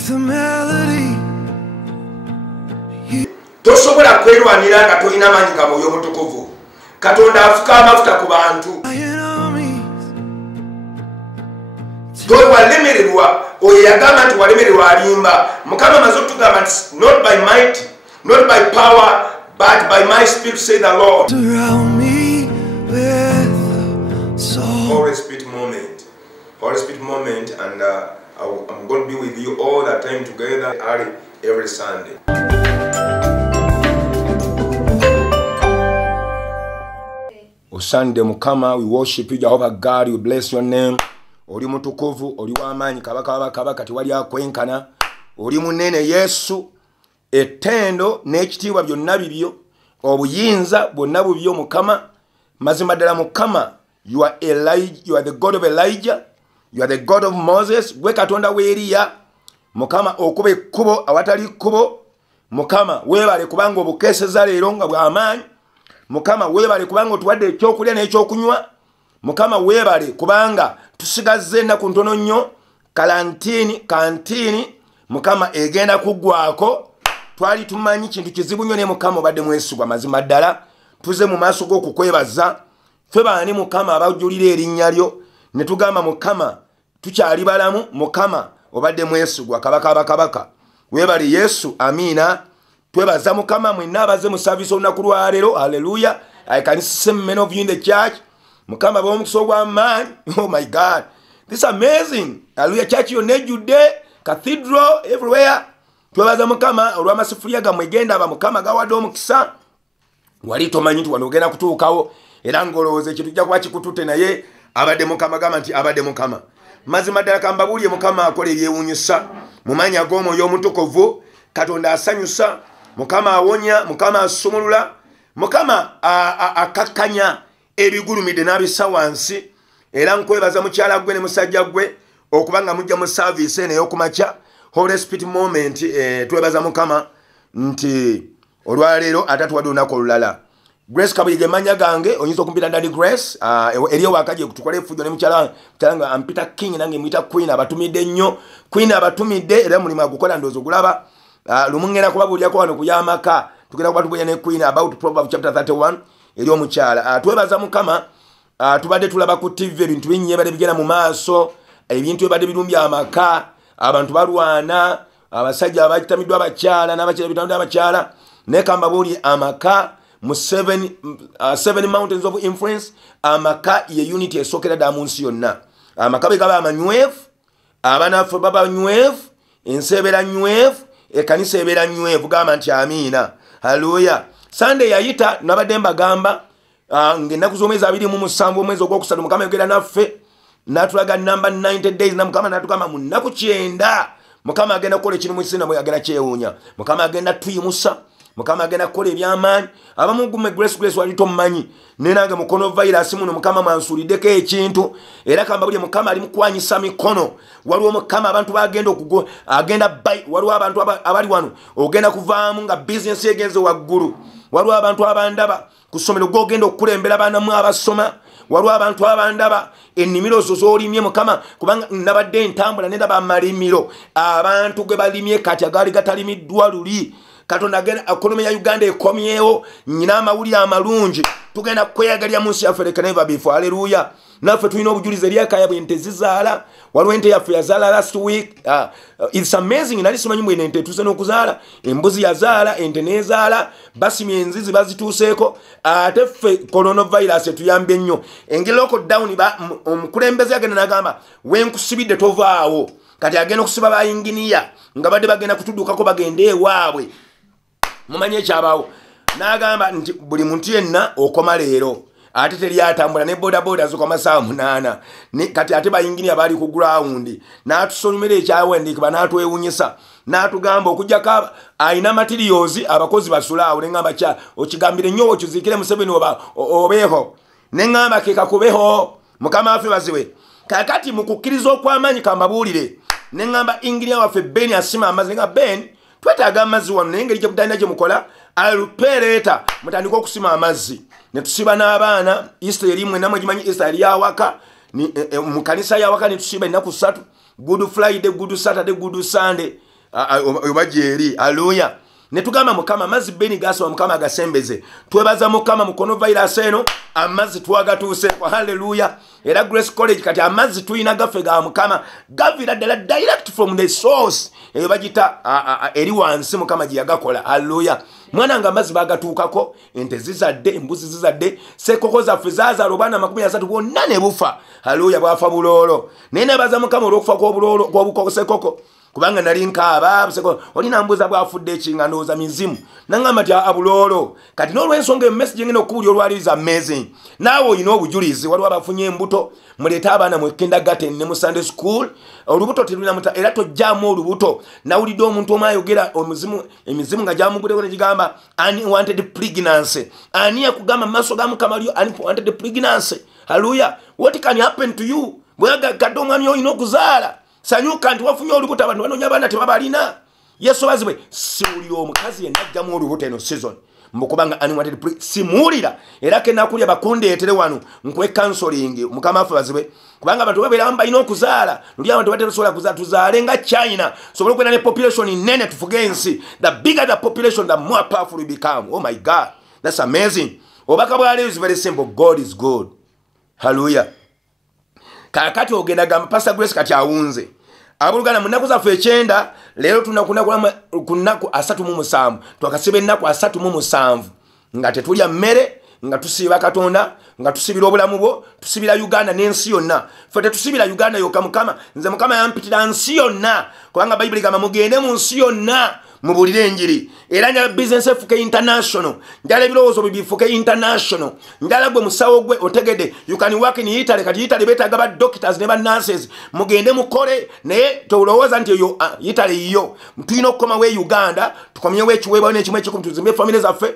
with a melody. Tosobola kwerwanira nga tolina amaanyi ga Mwoyo Mutukuvu. Katonda afuka amafuta ku bantu. Walemererwa oyo yagamba nti walemererwa alimba. Mukama amaze okutugamba nti not by might, not by power, but by my spirit, say the Lord. Surround me with soul. Holy Spirit moment. Holy Spirit moment, and I'm going to be with you all the time together early every Sunday. Sunday Mukama, we worship you, Jehovah God, we bless your name. Oli mutukuvu, oli w'amaanyi, kabaka w'abakabaka, tewali akwenkana. Oli munene Yesu, ettendo n'ekitiibwa byonna bibyo, obuyinza bwonna bubyo Mukama. Mazima ddala Mukama, you are Elijah, you are the God of Elijah, you are the God of Moses, gwe Katonda wa Eliya. Mukama okuba ekkubo awatali kkubo. Mukama weebale kubanga obukeeseza leero nga bw'amaanyi. Mukama weebale kubanga otuwadde ekyokulya n'ekyokunywa. Mukama weebale kubanga tusigazze ennaku ntono nnyo. Kantini Mukama egenda kuggwako. Twali tumanyi kintu kizibu nnyo ne Mukama obadde mwesigwa. Mazima ddala tuze mu maaso g'okukwebaza. Ffe baani Mukama abajulira erinnya lyo ne tugamba Mukama tukyali balamu. Mukama obadde mwesigwa, kabaka abakabaka. Weebale Yesu, amiina. Twebaza Mukama mwenna abaze mu service olunaku lwa leero. Hallelujah. I can see many of you in the church. Mukama b'omukisa ogw'amaanyi. Oh my God. This is amazing. Hallelujah. Church yonna ejjudde. Cathedral everywhere. Twebaza Mukama olw'amasefulya gammwe genda aba Mukama gawadde omukisa. Wali tomanyi nti wano ogenda kutuukawo era ng'olowooza ekintu kijja kuba kikututte naye abadde Mukama gamba nti abadde Mukama. Mazima ddala kambabuulye Mukama akola ebyewuunyisa mu mannya ag'Omwoyo Omutukuvu. Katonda asanyusa, Mukama awonya, Mukama asumulula, Mukama akakkanya ebigulumidde n'abissa wansi. Era nkwebaza mukyala gwe ne musajja gwe okubanga mujja mu service eno ey'okumakya. Holy Spirit moment, twebaza Mukama nti olwaleero atatuwadde olunaku olulala. Grace Kabuyige manya gange, oyinza okumpita Daddy Grace, eri ewakaje tukole efujjo ne mukyala nga ampita King nange mwita Queen. Abatumidde nnyo, Queen abatumidde era mulimu agukola ndowooza ogulaba. Lumungena kubabuulirako wano kuyamaka tugenda kuba tubuulya ne Queen about Proverbs chapter 31 eri omukyala. Twebaza Mukama, tubadde tulaba ku TV ebintu binnyebale bigenda mu maaso, ebintu ebadde birumbya amaka, abantu balwana, abasajja abakitamiddwa abakyala n'abakyala bitamiddwa abakyala. Ne kambabuulye amaka mu seven mountains of influence. Amaka ye unity esookera ddala mu nsi yonna. Amaka bwe gaba amanywevu, abanaffe baba nywevu, ensi ebeera nywevu, ekanisa ebeera nywevu. Gamba nti amiina. Haleluya. Sunday yayita nabadde mbagamba ng'ennaku z'omwezi 27 omwezi ogwokusatu Mukama yogera naffe n'atulaga number 90 days na Mukama n'atugamba mu nnaku 9 Mukama agenda kukola ekintu mu kiseera agenda kyewuunya. Mukama agenda tuyimusa, Mukama agenda kukola ebyamaanyi. Abamu gume Grace wali tomanyi ne nange mukono virus muno Mukama mansuliddeko ekintu era kambabulye Mukama ali mukwanyisa mikono. Waliwo Mukama abantu bagenda okugo agenda bai. Waliwo abantu abali wano ogenda kuvaamu nga business egenze waggulu. Waliwo abantu abandaba kusomero gogenda okulembera abaana mu abasoma. Waliwo abantu abandaba ennimiro zo z'olimye Mukama kubanga nabadde ntambula nendaba amalimiro abantu gwe balimye kati agali gatalimiddwa luli. Katonda agenda economy ya Uganda ekomyewo, nyina amawulire amalungi. Tugenda kweyagalya mu nsi yaffe leka never before. Haleluya. Naffe tulina obujulizi eri ekaya bw'ente zizaala. Waliwo ente yaffe yazaala last week. It's amazing. Nali simanyi mbwene ente tuuse n'okuzaala. Embuzi yazaala, ente n'ezaala. Basimye enzizi bazituuseeko. Ate ffe coronavirus etuyambye nnyo. Engeri lockdown omukulembeze agenda n'agamba wenkusibidde tovaawo. Kati agenda okusiba bayinginiya nga badde bagenda kutuddukako bagende ewaabwe. Mumanye ekyabaawo. N'agamba nti buli muntu yenna okoma leero. Ate teri atambula ne bodaboda zokoma saa 8. Kati ate bayinginiya bali ku ground. N'atusomera ekyawandiikibwa n'atwewunyisa. N'atugamba okujjako ayina materials abakozi basulaawo. Ne ngamba kya okigambire nnyo okiziikire Museveni obeeho. Ne ngamba ke kakubeho. Mukama waffe baziwe. Kakati mu kukkiriza okw'amaanyi kambabuulire. Ne ngamba inginiya waffe Ben asima amazzi. Nga Ben twetaaga amazzi wano naye engeri gye mutalina gye mukola alupereeta mutandika okusima amazzi. Ne tusiba n'abaana Easter erimwe namwe gimanyi Easter yali yawaka mu kanisa yawaka ne tusiba ennaku 3. Good Friday, Good Saturday, Good Sunday. oba gyeri. Haleluya. Ne tugamba Mukama amazzi beni gasoma Mukama agasembeze. Twebaza Mukama mu coronavirus eno amazzi twagatuuse. Haleluya. Era Grace College kati amazzi tuyina gaffe ga Mukama gavira ddala direct from the source. Eyo bagita eri wansi Mukama gye yagakola. Haleluya. Mwana nga amazzi bagatuukako, ente zizadde, embuzi zizadde, sekoko zaffe zazaala obwana 30 bonna ne bufa. Haleluya, bwafa buloolo. Naye nebaza Mukama olw'okufa kw'obuloolo kw'obusekoko. Kubanga nali nkaaba buseko olina mbuza bwafudde ekinga ndowooza mizimu nangamba nti abuloolo kati n'olw'ensonga emessage ngene okuwulira olwali is amazing. Naawe olina obujulizi waliwo abafunye embuto muleeta abaana mu kindergarten ne mu Sunday school olubuto terulina muta era tojjaamu olubuto. Nawulidde omuntu omu ayogera emizimu nga gyamugudeko ne gigamba unwanted pregnancy. Ani yakugamba mu maaso ga Mukama aliyo unwanted pregnancy? Haleluya. What can happen to you? Bw'oyagadde omwami olina okuzaala sanyuka nti wafunye olubuto abantu banoonya abaana tebabalina. Yesu bazibwe siwulira omukazi yenna ajjamu olubuto eno season mbukubanga unwanted simuwulira era kenakulya bakundeetere wano nkwe counseling Mukama affe bazibwe kubanga abantu babeera balina okuzaala luli abantu batesobola kuzaala tuzaale nga China sobole okwenda ne population nene tufuge ensi. The bigger the population the more powerful we become. Oh my God, that's amazing. Obaka bwa leo is very simple. God is good. Hallelujah. Kakati ogenda gamba Pastor Grace kati awunze abulugana munaku zaffe 9 leero tunakunakula kunaku 37 twakasiba ennaku 37 nga tetulya mmere nga tusiba Katonda nga tusibira obulamu bwo tusibira Uganda n'ensi yonna. Ffe tetusibira Uganda yokka Mukama nze Mukama yampitira nsi yonna kubanga Bayibuli gamba mugende mu nsi yonna mubulire enjiri era njala business efuke international njala ebirowoozo bifuke international njala gwe musawo gwe otegede you can work in Italy kati Italy betaaga ba doctors ne ba nurses mugende mukole naye tolowooza nti yo Italy yo tulina okukoma we Uganda tukomyewo ekiweebwayo n'ekimu ekikumi tuzimbe family zaffe.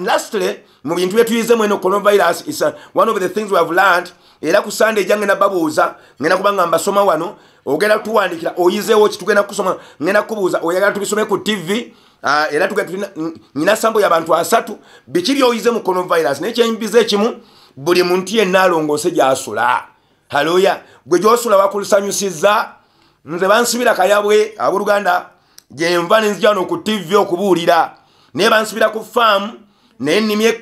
Lastly mu bintu byetuyizemu eno coronavirus is one of the things we have learned. Era ku Sunday jange nababuuza ngenda kubanga mbasoma wano ogenda tuwandikira oyizeewo kitugenda kusoma ngenda kubuuza oyagala tubisome ku TV. Era tugenda nyina sambo y'abantu 3 bikiri oyize mu coronavirus n'ekyembize ekimu buli muntu yenna alongoose gy'asula. Haleluya. Gwe gy'osula wakulusanyusiza nze bansibira kayabwe ab'Oluganda gye nva ne nzija ku TV okubuulira naye bansibira ku farm naye nnimye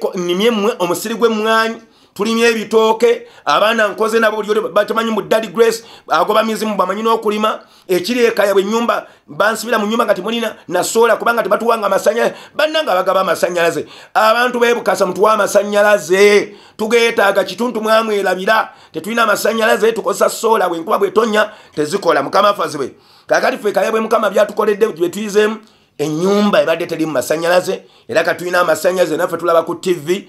omusiri gw'emmwanyi tulimye ebitooke abaana nkoze nabo buli batamanyi mu Daddy Grace agoba mizimu bamanyi n'okulima ekiri ekaya bwe nyumba bansibira mu nyumba nga timulina nasola kubanga tebatuwanga amasanyalaze bannanga bagaba amasanyalaze abantu beebukasa mutuwa amasanyalaze tugeetaaga kituntu mwamwerabira tetulina amasanyalaze tukosa sola bwenkuba bwetonya tezikola Mukama afazibwe kakati ffe kaya bwe Mukama byatukoledde bwe tuyizeemu enyumba ebadde teri mu masanyalaze era katulina amasanyalaze naffe tulaba ku TV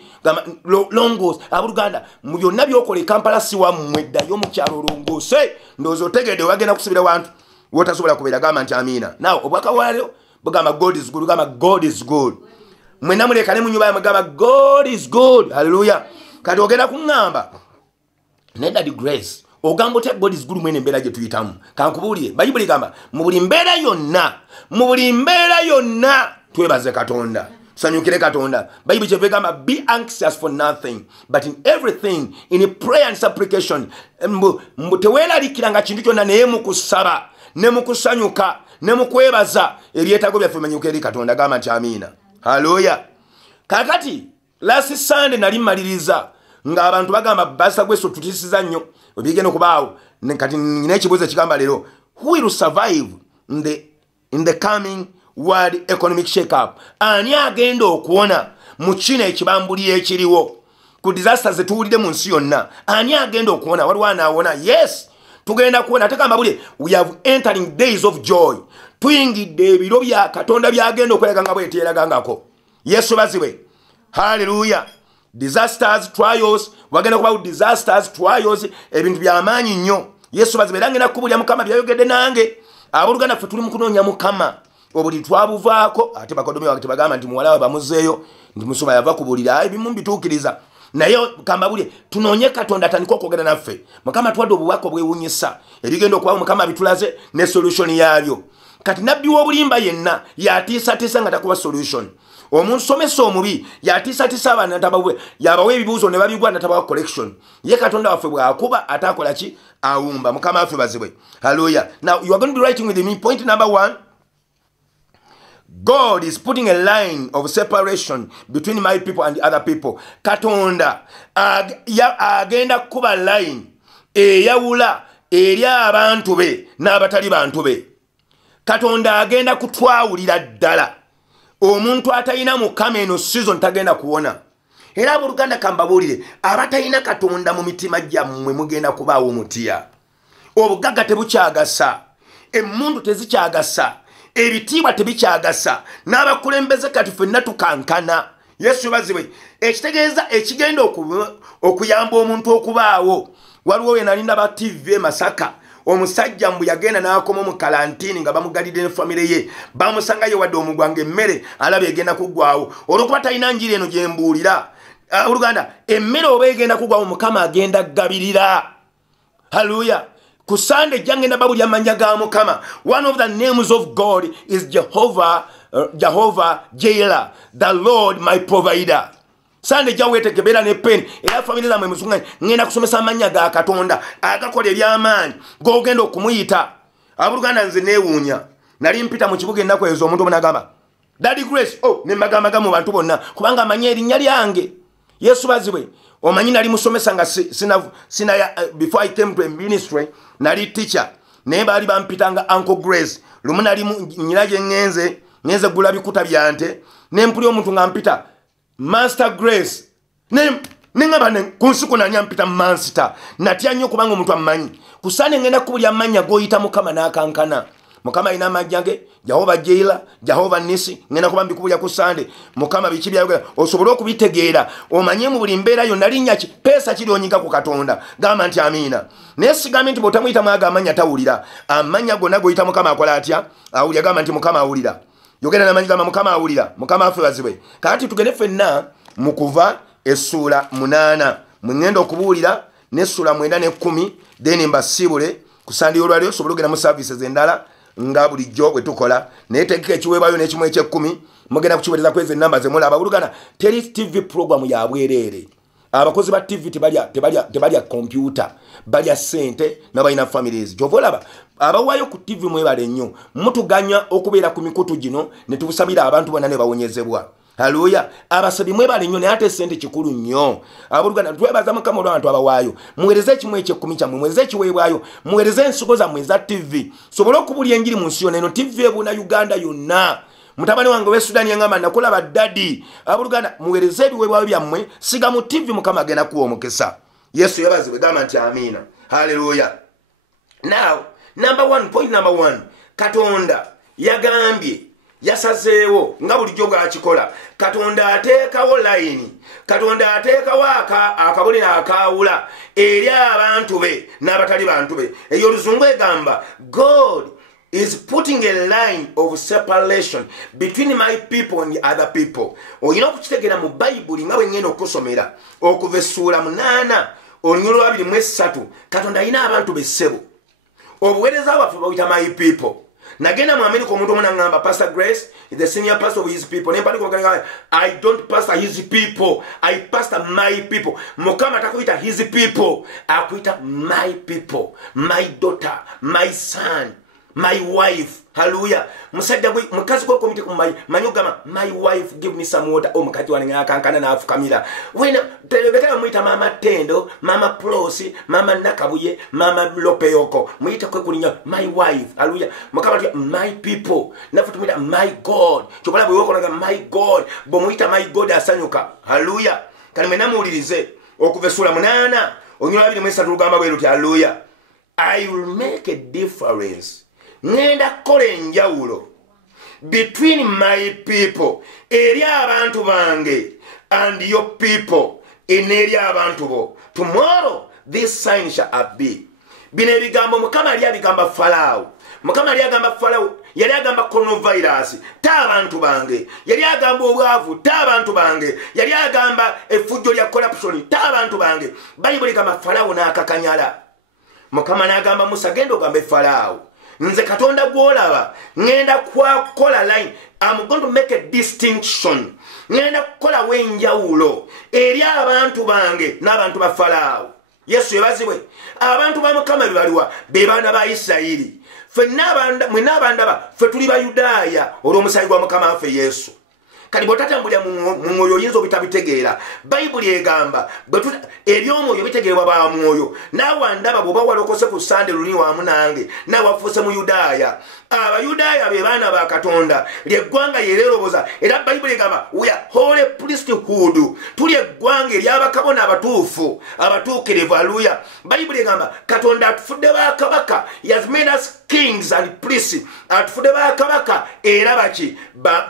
longos ab'Oluganda mu byonna byokola Kampala si wammwe ddayo mu kyalo olongoose ndowooza otegedde wagenda kusibira wantu wotasobola kubeera gamba nti amiina. Nawe obwaka bwaleo bugamba God is good gamba God is good mwenna muleka ne mu nyumba yamugamba God is good. Haleluya. Kati ogenda kuŋŋamba ne Daddy Grace ogamba otya God is good mwene embeera gye tuyitamu kankubuulire Bayibuli gamba mu buli mbeera yonna twebaze Katonda tusanyukire Katonda. Bayibuli kyeva egamba be anxious for nothing but in everything in prayer and supplication mbu teweeralikiranga kintu kyonna naye mu kusaba ne mu kusanyuka ne mu kwebaza ebyetaago byaffe manyuka eri Katonda gamba nti amiina. Haleluya. Kakati last Sunday nali mmaliriza ng'abantu bagamba Pastor Grace tutisiza nnyo obigenda okubaawo kati nina ekibuuzo ekigamba leero who will survive in the coming world economic shake-up. Ani agenda okuwona mu kino ekibambuli ekiriwo ku disasters zetuwulidde mu nsi yonna ani agenda okuwona? Waliwo anaawona? Yes, tugenda kuwona. Ate kambabule we have entering days of joy. Tuyingidde ebiro bya Katonda byagenda okweraga nga bweteeragangako. Yesu bazibwe. Hallelujah. Disasters, trials, wagenda kubawo disasters, trials, ebintu by'amaanyi nnyo. Yesu bazibwe era ngenda kubulya Mukama byayogedde nange. Ab'Oluganda ffe tuli mu kunoonya Mukama obuli twabuvaako ate bakodome wakati bagamba nti muwala we bamuzeeyo nti musoma yava kubulira ebimu mbituukiriza naye kambabulye tunoonye Katonda atandika okwogera naffe. Mukama twadde obubaka obwewuunyisa ebigenda okubawo Mukama bitulaze ne solution yabyo. Kati nabbi w'obulimba yenna yatiisatiisa nga takuba solution. Omusomesa omubi yatiisatiisa abaana ntababwe yabawa ebibuuzo ne babigwa natabawa collection. Ye Katonda waffe bw'akuba atakola ki? Awumba. Mukama waffe bazibwe. Hallelujah. Now you are going to be writing with me point number 1. God is putting a line of separation between my people and the other people. Katonda agenda kuba line eyawula eri abantu be n'abatali bantu be. Katonda agenda kutwawulira ddala. Omuntu atalina Mukama eno season tagenda kuwona. Era abooluganda kambabuulire abatalina Katonda mu mitima gyammwe mugenda kubaawo mutya. Obugagga tebukyagasa, emmundu tezikyagasa, ebitiibwa tebikyagasa, n'abakulembeze kati ffenna tukankana. Yesu bazibwe ekitegeeza ekigenda okuyamba omuntu okubaawo. Waliwo we nalinda ba TV Masaka, omusajja mbu yagenda n'akoma mu kalantini nga bamugalidde ne famire ye, bamusangayo wadde omugwange emmere alaba egenda kuggwawo olwokuba talina njiri eno gye mbuulira. Oluganda emmere oba egenda kuggwawo Mukama agenda gabirira. Haleluya. Ku Sunday jangenda babuli amanya ga Mukama. One of the names of God is Jehovah Jailer, the Lord my provider. Sunday jawete kebera ne pen era family za mwe musungani ngenda kusomesa amanya ga Katonda agakola ebyamaanyi gogenda okumuyita. Abuluganda nze neewuunya nali mpita mu kibuga ennaku ezo omuntu omunagamba Daddy Grace ne magamaga mu bantu bonna kubanga amanya erinnya lyange. Yesu bazibwe omanyi nali musomesa nga sina before I came to a ministry nali teacher naye baali bampitanga Uncle Grace. Lumu nali nyiraje ngenze gula bikuta byante nempuli omuntu nga mpita Master Grace nengaba kunsiku nanya mpita Master natya nnyo kubanga omuntu amanyi kusane ngenda kubulya amanya goyita Mukama n'akankana. Mukama ina majjange Jehova Jailer, Jehova Nisi ngenda kuba mbikubulya ku Sunday. Mukama biki byayogera osobola okubitegeera omanye mu buli mbeera yonna linnya ki pesa kiri onyinga ku Katonda. Gamba nti amina. Naye sigambe nti bw'otamuyita mwaga amanya tawulira. Amanya gonna goyita Mukama akola atya? Awulira. Gamba nti Mukama awulira. Yogera n'amanyi gamba Mukama awulira. Mukama affe bazibwe. Kati tugende ffenna mu Kuva essula 8 mwengenda okubuulira n'essula 9 ne 10 then mbasiibule ku Sunday olwaliro osobola okugenda mu services endala nga bulijjo bwe tukola naye tegeka ekiweebwayo n'ekimu eky'ekkumi mugenda kukiweereza kwezi ennamba ze mulaba. Bulugana teri TV program ya bwereere. Abakozi ba TV tebalya computer balya sente n'abalina families. Gyova olaba abawaayo ku TV mwebale nnyo mutuganya okubeera ku mikutu gino ne tubusabira abantu bonna ne bawonyezebwa. Haleluya. Abasabi mwebale nnyo naye ate sente kikulu nnyo. Abulugana twebaza Mukama olw'abantu abawaayo muweereze ekimu eky'ekkumi kyammwe muweereze ekiweebwayo muweereze ensigo zammwe eza TV sobole okubulya enjiri mu nsi yonna eno TV ebuna Uganda yonna. Mutabani wange we Sudan yangamba nakulaba Daddy. Abuluganda muweereze ebiweebwayo byammwe siga mu TV Mukama agenda kuwa omukisa. Yesu yabazibwe gamba nti amina. Haleluya. Now point number one Katonda yagambye yasazeewo nga bulijjo bw'akikola. Katonda ateekawo layini. Katonda ateekawo akabonero akaawula eri abantu be n'abatali bantu be. Eyo Oluzungu egamba God is putting a line of separation between my people and the other people. Oyina okukitegeera mu Bayibuli nga bwe ngenda okusomera okuva essula 8 olunyolo 23 Katonda alina abantu be ssebo. Obuweereza bwaffe bawita my people. Nagenda mu America omuntu omu n'aŋŋamba Pastor Grace is the senior pastor of his people. I don't pastor his people. I pastor my people. Mukama takuyita his people. Akuyita my people. My daughter. My son. My wife. Hallelujah. Musajja gwe mukazi gwe komite ku manyogama my wife give me some water. Mukati wange akankana na afukamira. Wena telebekala muita mama Tendo, mama Prosi, mama Nakabuye, mama Lopeyoko. Muita kwe kulinya my wife. Hallelujah. Mukama my people. Nafutu muita my God. Chokola bwe woko nga my God. Bo muita my God asanyuka. Hallelujah. Kali mena muulirize okuva essula 8 onyola 23 lugamba bwe luti hallelujah. I will make a difference. Ngenda kola enjawulo between my people eri abantu bange and your people eri abantu bo. Tomorrow this sign shall be. Bino ebigambo Mukama ali abigamba Farao. Mukama ali agamba Farao yali agamba coronavirus ta abantu bange, yali agamba obwavu ta abantu bange, yali agamba effujjo lya corruption ta abantu bange. Bayibuli gamba Farao n'akakanyala. Mukama n'agamba Musa genda ogambe Farao nze Katonda gwolaba ngenda kwakola line. I'm going to make a distinction. Ngenda kukola wenjawulo eri abantu bange n'abantu ba Farao. Yesu yebazibwe abantu ba Mukama bebaliwa be baana ba Isirayiri mwe n'abandaba ffe tuli Bayudaaya olw'omusaayi gwa Mukama waffe Yesu. Kali bw'otatambulira mu mwoyo oyinza obitabitegeera. Bayibuli egamba eby'omwoyo bitegeerwa ba mwoyo. Naawe ndaba bw'oba walokose ku Sande luli wamu nange naawe wafuuse mu Yudaaya. Abayudaaya be baana ba Katonda ly'eggwanga lyereeroboza era Bayibuli egamba we are holy priesthood. Tuli eggwanga ery'abakabona abatuufu abatuukirivu. Haleluya. Bayibuli egamba Katonda atufudde bakabaka. He has made us kings and priests. Atufudde bakabaka era baki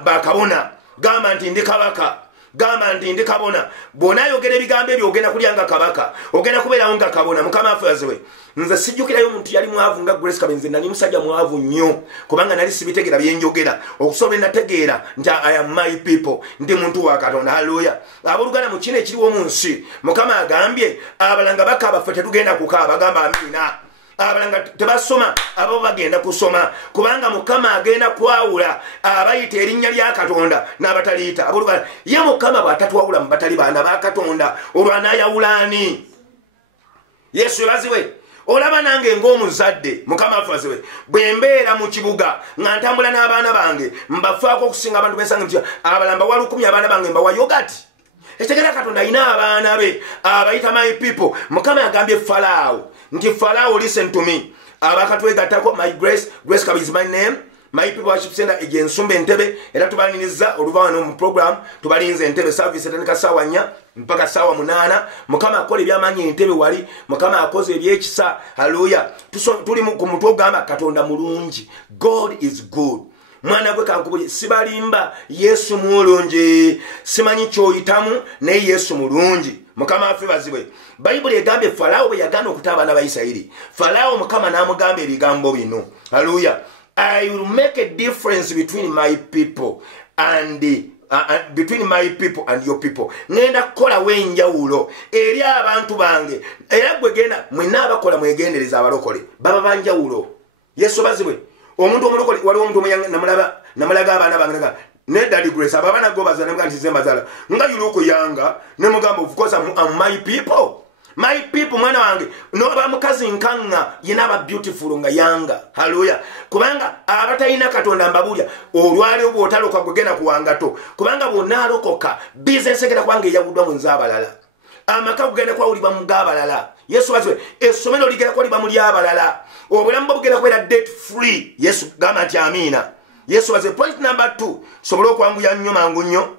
bakabona. Gamba nti ndi kabaka, gamba nti ndi kabona. Bw'ona ayogera ebigambo ebyo ogenda kulya nga kabaka, ogenda kubeerawo nga kabona. Mukama waffe aziwe. Nze sijjukirayo omuntu yali mwavu nga Grace Kabenzi. Nali musajja mwavu nnyo kubanga nali sibitegeera bye njogera. Okusobola nategeera nti I am my people, ndi muntu wa Katonda. Haleluya. Abooluganda mu kino ekiriwo mu nsi Mukama agambye abalanga bakaaba ffe tetugenda kukaaba. Agamba amiina. Abalanga tebasoma abo bagenda kusoma kubanga Mukama agenda kwawula abayita erinnya lya Katonda n'abataliyita. Abooluganda ye Mukama bw'atatwawula mu batali baana ba Katonda olw'anaayawulaani. Yesu yebazibwe. Olaba nange ng'omuzadde Mukama afaziwe bwe mbeera mu kibuga nga ntambula n'abaana bange mbafaako okusinga abantu bensanga nti abalamba wa 10 abaana bange mbawa yogati. Ekitegera Katonda alina abaana be abayita my people. Mukama yagambye Falaawo nti Falaawo listen to me. Abakatwegattako my Grace Kabi is my name. My people worship center ejensumbe Entebbe era tubaliniza oluvano mu program tubalinze Entebbe service etandika sawa 4 mpaka sawa 8. Mukama akola ebyamanyi Entebbe wali. Mukama akoze ebyekisa. Haleluya. Tuli ku mutwe ogamba Katonda mulungi. God is good. Mwana gwe kankubuli sibalimba Yesu mulungi simanyi kyoyitamu naye Yesu mulungi. Mukama afe bazibwe. Bayibuli egambye Falaawo bwe yagaana okuta abaana ba Isirayiri. Falaawo Mukama n'amugamba ebigambo bino. Haleluya. I will make a difference between my people and between my people and your people. Ngenda kukola wenjawulo eri abantu bange era gwe genda mwenna abakola mwegendereza abalokole baba banjawulo. Yesu bazibwe. Omuntu omulokole waliwo omuntu namulaga abaana bange ne Daddy Grace abaana go bazana nga nti zembazala nga yuluko yanga ne mugamba of course I'm my people. My people mwana wange no bamukazi nkanga yina ba beautiful nga yanga. Haleluya. Kubanga abatayina Katonda mbabulya olwali obwotaloka kugenda kuwangato kubanga bonalokoka business egenda kwange yagudwa mu nzabalala amaka kugenda kwa uliba mugabalala. Yesu bazwe essomero ligenda kwa liba muli abalala obulamu bugenda kwera debt free. Yesu gamba ati amina. Yesu bazwe point number 2 sobolo kwangu ya nnyo mangu nnyo.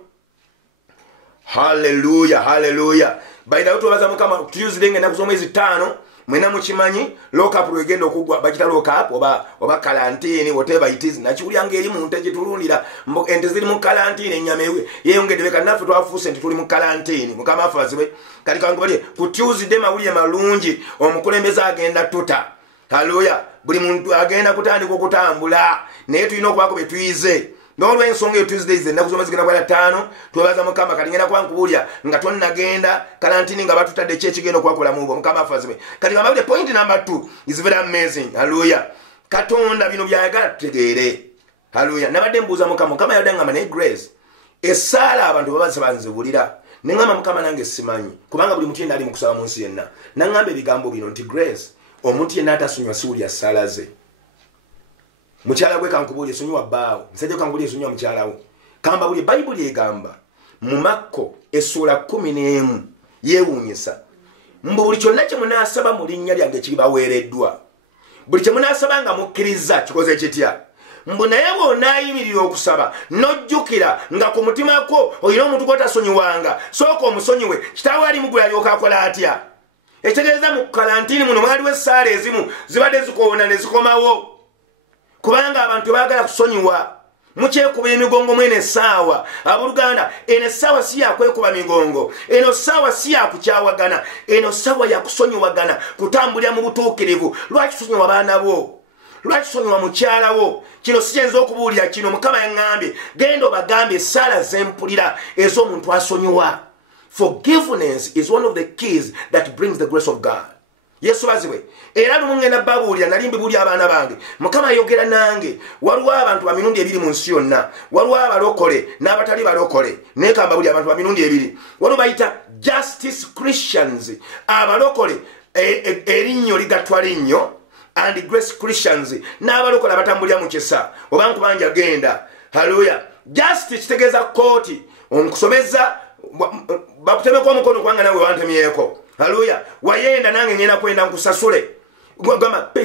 Hallelujah. Hallelujah. By the way tubaza Mukama Tuesday ngenda kusoma ezi 5 mwena mukimanyi lock up lwegenda okugwa bakita lock up oba quarantine whatever it is nakiwulyanga eri muntu egitulundira ente ziri mu quarantine enyamewe yeyongedde beka naffe twafuuse nti tuli mu quarantine. Mukama afazibwe kali kangobalye ku Tuesday mawulire malungi omukulembeze agenda tuta. Haleluya. Buli muntu agenda kutandika okutambula naye tulina okubaako be tuyize. Nolwe ensonga Tuesdays ennaku zoma zigenda kwala 5 tubaza Mukama kali ngenda kwankubulya nga tonnagenda karantini nga batutadde kyekigenda okwakola mu bo. Mukama afazibwe kali ngamba point number 2 is very amazing. Haleluya. Katonda bino byayagala tutegeere. Haleluya. Nabadde mbuuza Mukama yadangamba ne Grace esaala abantu babaze banzibulira nengamba Mukama nange simanyi kubanga buli mutu yenna ali mu kusaba mu nsi yenna nangamba ebigambo bino nti Grace omuntu yenna atasonywa siwulya saala ze. Mukyala gwe kankubulye sonyiwa bbaawo nsajja kankubulye sonyiwa mukyalawo kamba buli Bayibuli egamba mu Makko essula 11 yeewuunyisa mbu buli kyonna kye munaasaba mu linnya lyange kibaweereddwa. Buli kye munaasaba nga mukkiriza kikoze kitya mbu naye bw'onaayimirira okusaba n'ojjukira nga ku mutima kwo olina omuntu gw'otasonyiwanga sooka omusonyiwe kitaawe ali mugula alyoka akola atya. Ekitegeeza mu karantini muno mwaliwo essaala ezimu zibadde zikoona ne zikomawo kubanga abantu baagala kusonyiwa mukyekuba emigongo mwene essaawa. Abooluganda eno essaawa si yakwekuba migongo, eno ssaawa si yakukyawagana, eno ssaawa yakusonyiwagana kutambulira mu butuukirivu. Lwaki tusonyiwa baana bo? Lwaki tusonyiwa mukyala wo? Kino si kyenza okubuulira kino. Mukama yaŋŋambye genda obagambe essaala zempulira ez'omuntu asonyiwa. Forgiveness is one of the keys that brings the grace of God. Yesu bazibwe era lumungenda babuulira nali mbibuulya abaana bange Mukama ayogera nange waliwo abantu bamirundi ebiri mu nsi yonna waliwo abalokole n'abatali balokole naye kamba buli abantu bamirundi ebiri waliwo bayita justice Christians abalokole erinnyo ligatwa linnyo and Grace Christians n'abalokola batambulira mu kisa oba nkubanja genda haleluya just kitegeeza kooti omukusomeza bakutemeko omukono kubanga nawe wantemyeko haleluya wayenda nange ngenda kwenda nkusasule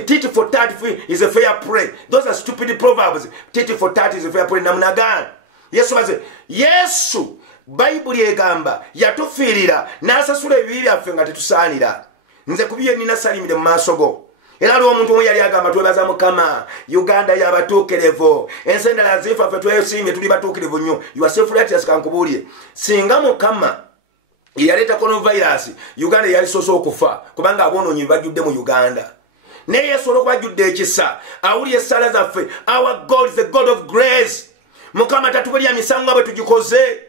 tit for tat is a fair play. Those are stupid proverbs. Tit for tat is a fair play. Namunagan Yesu Bible egamba yatufirira nasasula ebibi byaffe nga tetusaanira nze kubiye nina salimire mu maaso go era lwo omuntu omu yali agamba twebaza Mukama Uganda yabatuukirevu ensendala zifa ffe twesimye tuli batuukirevu nnyo yourself righteous kankubuulire singa Mukama yaleta coronavirus Uganda yali soso okufa kubanga abonoonyi bajjudde mu Uganda ne Yesu olw'okubajjudde ekisa awulira essala zaffe our God is the God of grace Mukama tatubulya misango bwe tugikoze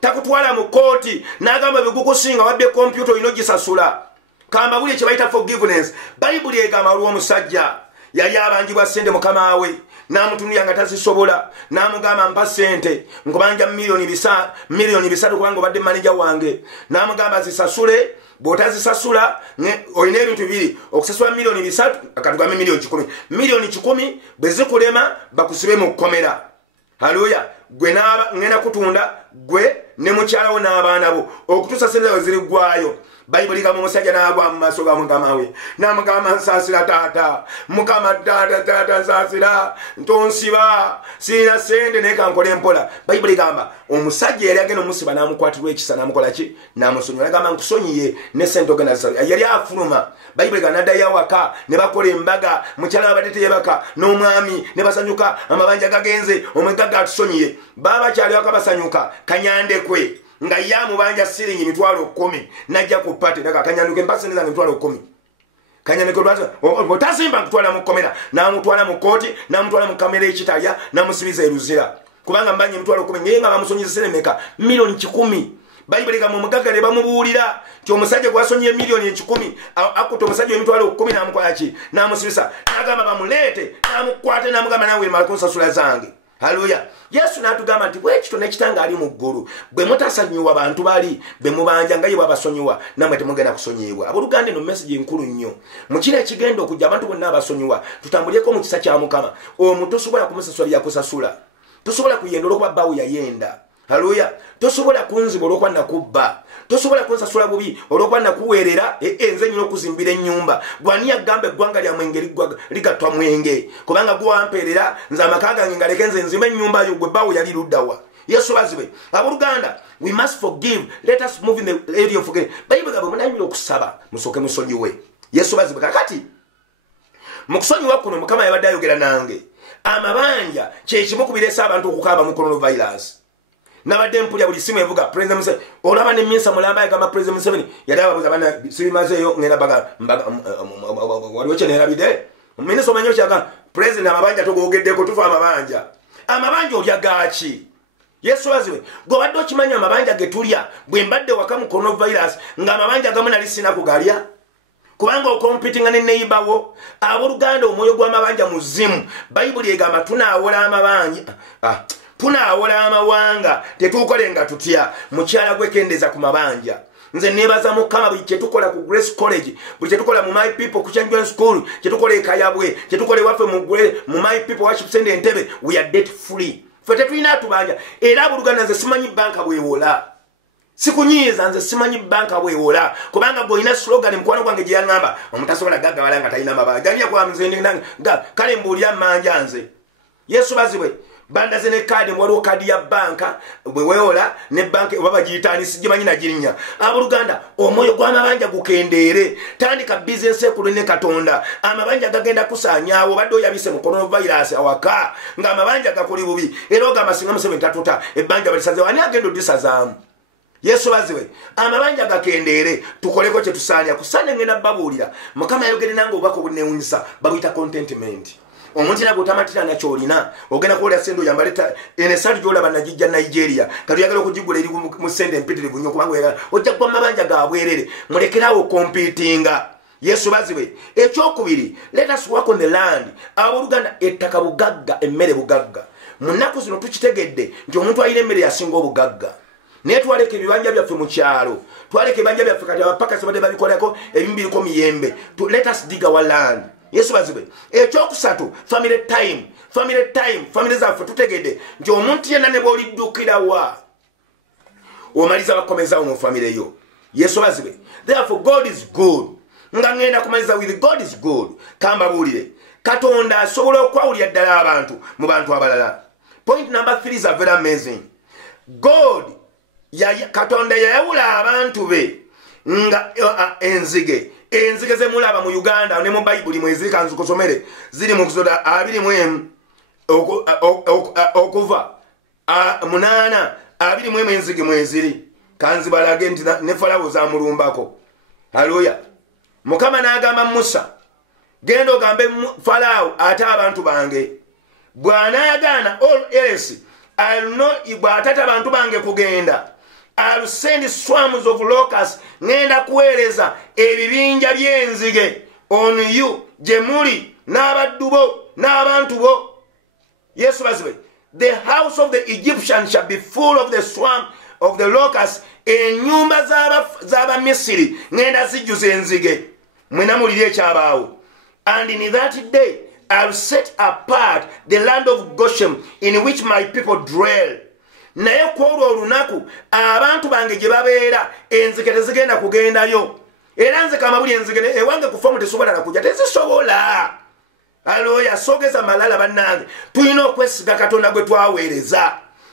takutwala mu kooti n'agamba bigukusinga wadde kompyuta olina ogisasula kamba buli kye bayita forgiveness Bible egamba olw'omusajja yali abanjibwa ssente Mukama we n'amutunulira nga tazisobola n'amugamba mpa ssente nkubanja miliyoni bisatu kubanga obadde manager wange n'amugamba zisasule bw'otazisasula olina ebintu bibiri okusasula miliyoni bisatu akatugambe miliyoni 10 bwe zikulema bakusibe mu kkomera haleluya gwe ngenda kutunda gwe ne mukyalawo n'abaana bo okutuusa sente we ziri ggwayo Bible ligamba omusajja n'agwa mu maaso ga Mukama we n'amugamba nsaasira taata Mukama taata nsaasira ntonsiba sirina ssente naye kankole mpola Bible ligamba omusajja yali agenda omusiba n'amukwatirwa ekisa n'amukola ki n'amusonyiwa n'agamba nkusonyiye ne ssente ogenda zisasula yali afuluma Bible ligamba n'addayo awaka ne bakola embaga mukyala babadde teyebaka n'omwami ne basanyuka amabanja gagenze omwegagga atusonyiye baba bakyali waka basanyuka kanyandekwe nga yamubanja siringi mitwalo 10 najja ku pate daga kanyanduke mpase neza mitwalo 10 kanyanduke lwazo otasimba kutwala mu komera na mutwala mu koti na mutwala mu kamera ekitaya na musibiza eruzira kubanga mbanye mitwalo 10 ngenga bamusonyize seremeka miliyoni 10 Bible ligamba omugaga ne bamubuulira ti omusajja gwasonyiye miliyoni 10 akuta omusajja emitwalo 10 n'amukola ki n'amusibisa n'agamba bamuleete n'amukwate n'amugamba nawe malakonsasula zange haleluya Yesu n'atugamba nti bwe kitone kitanga ali mu ggulu bwe mutasonyiwa abantu bali bwe mubanja nga ye babasonyiwa namwe temugenda kusonyibwa abuluganda no message nkulu nnyo mu kino ekigenda okujja abantu bonna abasonyiwa tutambuleko mu kisa kya Mukama omuntu tosobola kumusasula yakusasula tosobola kuyenda olw'okuba bawo yayenda haleluya tosobola kunziba olw'okuba nakubba tosobola kunsasula bubi olw'okuba nakuweerera nze nnyo okuzimbira ennyumba gwani yagamba eggwanga lya mwenge ligattwa mwenge kubanga gwampeerera nze amaka gange ngaleke nze nzimba ennyumba yo gwe bawo yali luddawa Yesu bazibe abooluganda we must forgive let us move in the area of forgive Bible gabo munanyira okusaba musoke musonyiwe Yesu bazibe kakati mukusonyiwa kuno Mukama yabadde ayogera nange amabanja kyekimu kubiresa abantu okukaaba mu coronavirus nabadde mpulya buli simu evuga President Museveni olaba ne Minsa Mulamba yagamba President Museveni yali ababuuza bana sibimazeeyo ngenda baga waliwo kye neerabidde Minisa omanyi okyaga President amabanja togogeddeko tufa amabanja olya gaaki Yesu bazibe gwobadde okimanya amabanja ge tulya bwe mbadde waka mu coronavirus ng'amabanja gamu nali sina kugalya kubanga okompitinga ne neighborwo abooluganda omwoyo gw'amabanja muzimu Bible egamba tunaawola amabanja tunaawola amawanga tetukolenga tutya mukyala gwekendeza ku mabanja nze nebaza Mukama buli kyetukola ku Grace College buli kyetukola mu My People ku Champion School kyetukola ekayabwe kyetukola waffe mu My People Worship Center Entebbe we are debt free ffe tetulina tubanja era abuluganda nze simanyi banka bwewola sikunyiiza nze simanyi banka bwewola kubanga bw'olina slogan mukwano gwange gye yaŋŋamba omutasobola gaggawala nga talina mabanja aniya kwamuze kale mbuulira mmanja nze Yesu bazibwe bandaze ne kadi mwaliwo kadi ya banka bwe weola ne banka oba bagiyitaani sigimanyi na girinnya abooluganda omwoyo gw'amabanja gukendeere tandika bizinesi ekulu ne Katonda amabanja gagenda kusaanyaawo obadde oyabise mu coronavirus awaka ng'amabanja gakuli bubi era ogamba singa Museveni tatuta ebbanja balisazeewo ani agenda oddisazaamu Yesu baziwe amabanja gakendeere tukoleko kye tusaanya kusaanya ngenda babuulira Mukama yayogere nange obubaka obunewunyisa babuyita contentment omuntu era gutamatira nakyolina ogenda kuwolera sente oyambale enesaatu gyolaba nagijja Nigeria katuyagala okugigula eri mu sente empitirivu nnyo kubanga ojja kuba mabanja gabwerere mulekerawo kompitinga Yesu bazibe ekyokubiri let us work on the land abooluganda ettaka bugagga emmere bugagga mu nnaku zino tukitegedde nti omuntu ayina emmere yasinga obugagga naye twaleka ebibanja byaffe mu kyalo, twaleka ebibanja byaffe kati abapakasi badde babikolako ebimu biriko miyembe. Let us dig our land. Yesu bazibe. Ekyokusatu, family time. Family zaffe tutegedde nti omuntu yenna ne bw'oliddukirawa omaliza bakomezaawo mu family yo. Yesu bazibe. Therefore God is good. Nga ngenda kumaliza with God is good. Kambabuulire. Katonda asobola okwawulira ddala abantu mu bantu abalala. Point number 3 is very amazing. God Katonda yayawula abantu be nga enzige ze mulaba mu Uganda ne mu Bible mwezi kanzu kusomere ziri mu kusoda 21 okuva 8 21 enzige mweziri kanzi balage nti ne Farawo za mulumbako. Haleluya. Mukama n'agamba Musa, genda ogambe Farawo ate abantu bange bw'anaagaana all else I'll not ibwatata abantu bange kugenda. I'll send swarms of locusts ngenda kuweereza ebibinja by'enzige on you jemuli n'abaddu bo n'abantu bo. Yesu bazibe. The house of the Egyptians shall be full of the swarm of the locusts. Enyumba z'aba Misiri ngenda zijjuza enzige. Mwena mulire ekyabaawo. And in that day I'll set apart the land of Goshen in which my people dwell. Naye kwolwo olunaku abantu bange gye babeera enzige tezigenda kugendayo. Era nze kamabuli enzige ewange kufa mu tesobola na kujja tezisobola. Haleluya. Sogeza malala bannange tulina okwesiga Katonda gwe twaweereza.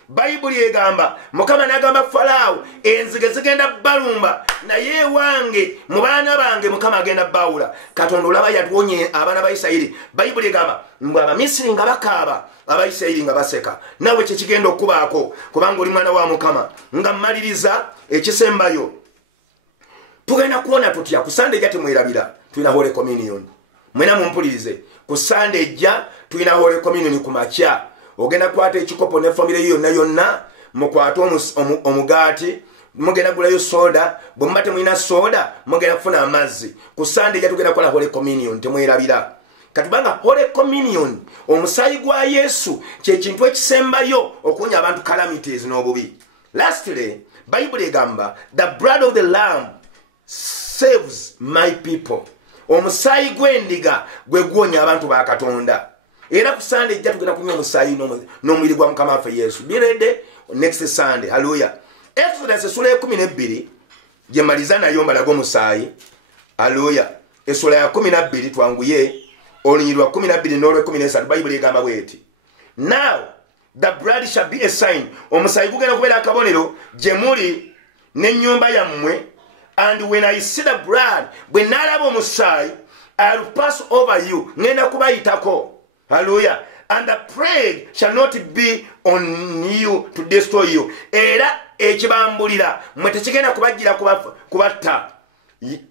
Bayibuli egamba Mukama n'agamba Farawo enzige zigenda balumba naye wange mu baana bange Mukama agenda bawula. Katonda olaba yatuwonye abaana ba Isirayiri. Bayibuli egamba mbu Abamisiri nga bakaaba Abayisirayiri nga baseka. Nawe kye kigenda okubaako kubanga oli mwana wa Mukama. Nga mmaliriza ekisembayo tugenda kuwona tutya ku Sunday ejja temwerabira tulina Holy Communion. Mwena mumpulirize ku Sunday ejja tulina Holy Communion ku makya. Ogenda kwata ekikopo ne family yonna yonna mukwata omugaati mugenda gulayo soda bwemate mwina soda mugenda kufuna amazzi. Ku Sunday ejja tugenda kukola Holy Communion temwerabira. Katubanga Holy Communion omusaayi gwa Yesu kye kintu ekisembayo okunya abantu calamities n'obubi. Lastly, Bible egamba the blood of the lamb saves my people. Omusaayi gw'endiga gwe gwonya abantu ba Katonda. Era ku Sunday ejja tugenda kunywa omusaayi n'omubiri gwa Mukama waffe Yesu. Be ready next Sunday. Hallelujah. Exodus essula 12 gye maliza nayo mbalaga omusaayi. Hallelujah. Essula ya 12 twanguye olunyirwa 12 n'olwe 13 Bible egamba bweti. Now the blood shall be a sign. Omusaayi gugenda kubeera akabonero gye muli n'ennyumba yammwe. And when I see the blood, bwe nalaba omusaayi I'll pass over you. Ngenda kubayitako. Hallelujah. And the plague shall not be on you to destroy you. Era ekibambulira mwe tekigenda kubajjira kubatta.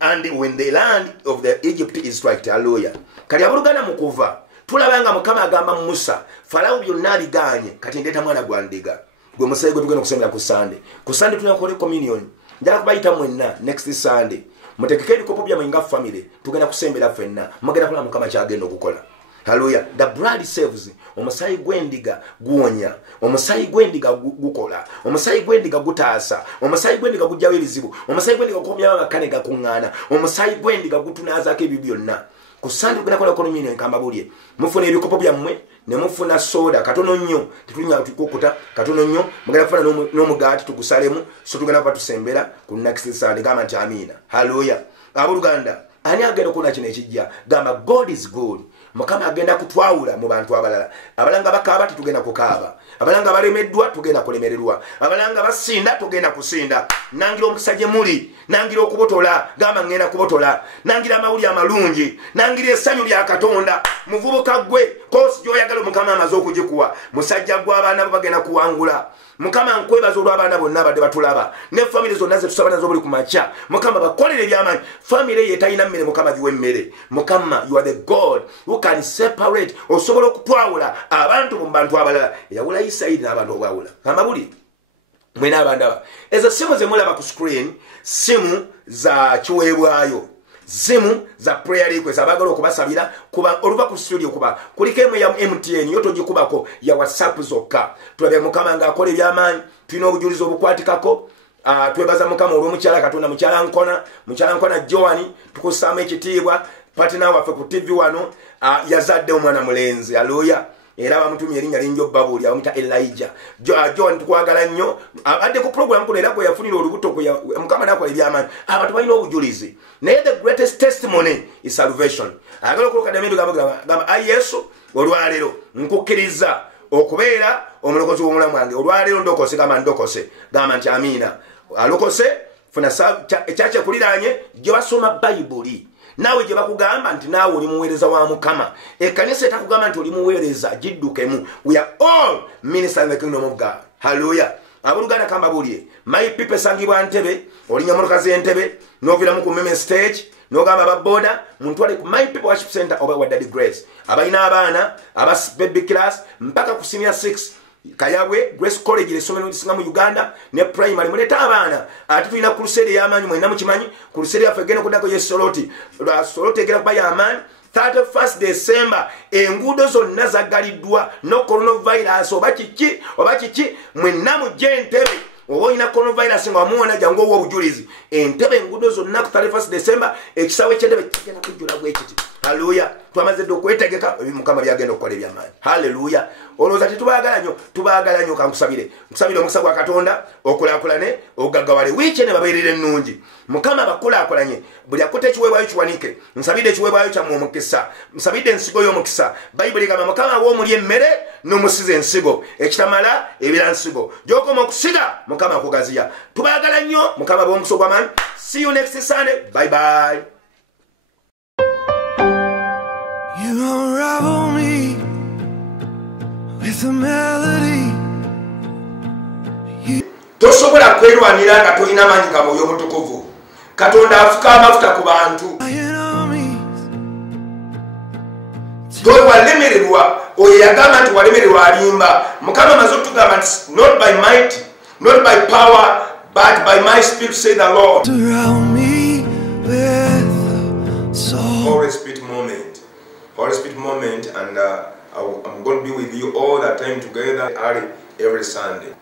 And when the land of the Egypt is striked. Hallelujah. Kali abulugana mukuva tulabanga Mukama agamba Musa Farawo byonna abiganye kati ndeeta mwana gwa ndiga. Gwe musaayi gwe tugenda kusembera ku Sunday. Ku Sunday tulina Holy Communion. Njala kubayita mwenna next Sunday. Mutekeke ebikopo byammwe nga family tugenda kusembera ffenna. Mugenda kulaba Mukama kyagenda okukola. Hallelujah. The blood saves. Omusaayi gw'endiga guwonya. Omusaayi gw'endiga gukola. Omusaayi gw'endiga gutaasa. Omusaayi gw'endiga gujjawo ebizibu. Omusaayi gw'endiga gukomyawo amakane gakuŋŋaana. Omusaayi gw'endiga gutunaazaako ebyo byonna. Ku Sunday tugenda kukola Communion nkambabulye. Mufuna ebikopo byammwe ne mufuna soda katono nnyo. Tetunya tukukuta katono nnyo. Mugenda kufuna n'omugaati tugusalemu. So tugenda kuba tusembera ku next Sunday. Gamba nti amiina. Hallelujah. Abooluganda ani agenda okuwona kino ekijja? Gamba God is good. Mukama agenda kutwawula mu bantu abalala. Abalanga bakaaba tugenda kukaaba. Abalanga balemeddwa tugenda kulemererwa. Abalanga basinda tugenda kusinda. Nangira omusajja muli, nangira okubotola, gamba ngenda kubotola. Nangira amawuli amalungi, nangira essanyu lya Katonda. Muvubuka gwe kosi gyoyagala Mukama amaze okugikuwa. Musajja gwa abaana bagenda kuwangula. Mukama nkwebaza olw'abaana bonna abadde batulaba. Ne family zonna ze tusaba nazo buli ku makya. Mukama bakolere eby'amaanyi. Family ye talina mmere Mukama ziwe emmere. Mukama you are the God who can separate. Osobola okutwawula abantu mu bantu abalala. Yawula Isirayiri n'abantu obwawula. Amabuli mwena abandaba. Ezo simu ze mulaba ku screen simu za kiweebwayo. zimu za prayer request abagala okubasabira kuba oluva ku studio kuba kuliko emu ya MTN yo togikubako ya WhatsApp zokka tulabye mukama ng'akola ebyamaanyi tulina obujulizi obukwatikako twebaza mukama olw'omukyala Katonda mukyala nkona Joani tukussaamu ekitiibwa patina waffe ku TV wano yazadde omwana mulenzi haleluya era bamutumye erinnya linjo babuli abamuta Elijah John tukwagala nnyo abadde ku program kuno era kwe yafunira olubuto mukama nakola ebyamaanyi abantu balina obujulizi naye the greatest testimony is salvation agala okuloka damindo gamba Yesu olwaleero nkukkiriza okubeera omulokozi w'omulamu wange olwaleero ndokose gamba nti amiina alokose funa ekyacha kuliranye gye basoma bayibuli nawe gye bakugamba nti naawe oli muweereza wa mukama ekkanisa etakugamba nti oli muweereza giddukemu. We are all ministers in the kingdom of God. Hallelujah. Abuluganda kamba bulye my people sangibwa Ntebe olinya motoka z'Entebe n'oviramu ku meme stage n'ogamba ababoda muntwale ku my people worship center oba wa Daddy Grace abalina abaana aba baby class mpaka ku senior 6 Kayabwe Grace College lesomero lisinga mu Uganda ne primary muleta abaana ati tulina crusade y'amaanyi mwena mukimanyi crusade yafe genda kudako Yesoloti egera kuba y'amaanyi 31st December enguudo zonna zaggaliddwa no coronavirus oba kiki mwena mujje Entebe oba olina coronavirus nga wamuwona jangu owa obujulizi Entebe enguudo zonna ku 31st December ekisawe ky'Entebe kigenda kujjula bwekiti. Hallelujah. Twamaze okwetegeka mukama byagenda okukola ebyamaanyi. Hallelujah. Olowooza tubagala nnyo kankusabire omukisa gwa Katonda okulaakulane ogaggawale wiiki ne babeerera ennungi mukama bakulaakulanye buli akuta ekiweebwayo kiwanike nsabidde ekiweebwayo kyammwe omukisa nsabidde ensigo y'omukisa bayibuli egamba mukama aw'omuli emmere n'omusiza ensigo ekitamala ebira nsigo gy'okoma okusiga mukama akugaziya tubaagala nnyo mukama b'omukiso gw'amaanyi. See you next Sunday. Bye bye. You unravel me with a melody. Tosobola kwerwanira nga tolina amaanyi ga Mwoyo Mutukuvu. Katonda afuka amafuta ku bantu. Walemererwa oyo yagamba nti walemererwa alimba. Mukama amaze okutugamba nti not by might, not by power, but by my spirit, say the Lord. Surround me with soul. Holy Spirit moment, and I'm going to be with you all the time together every Sunday.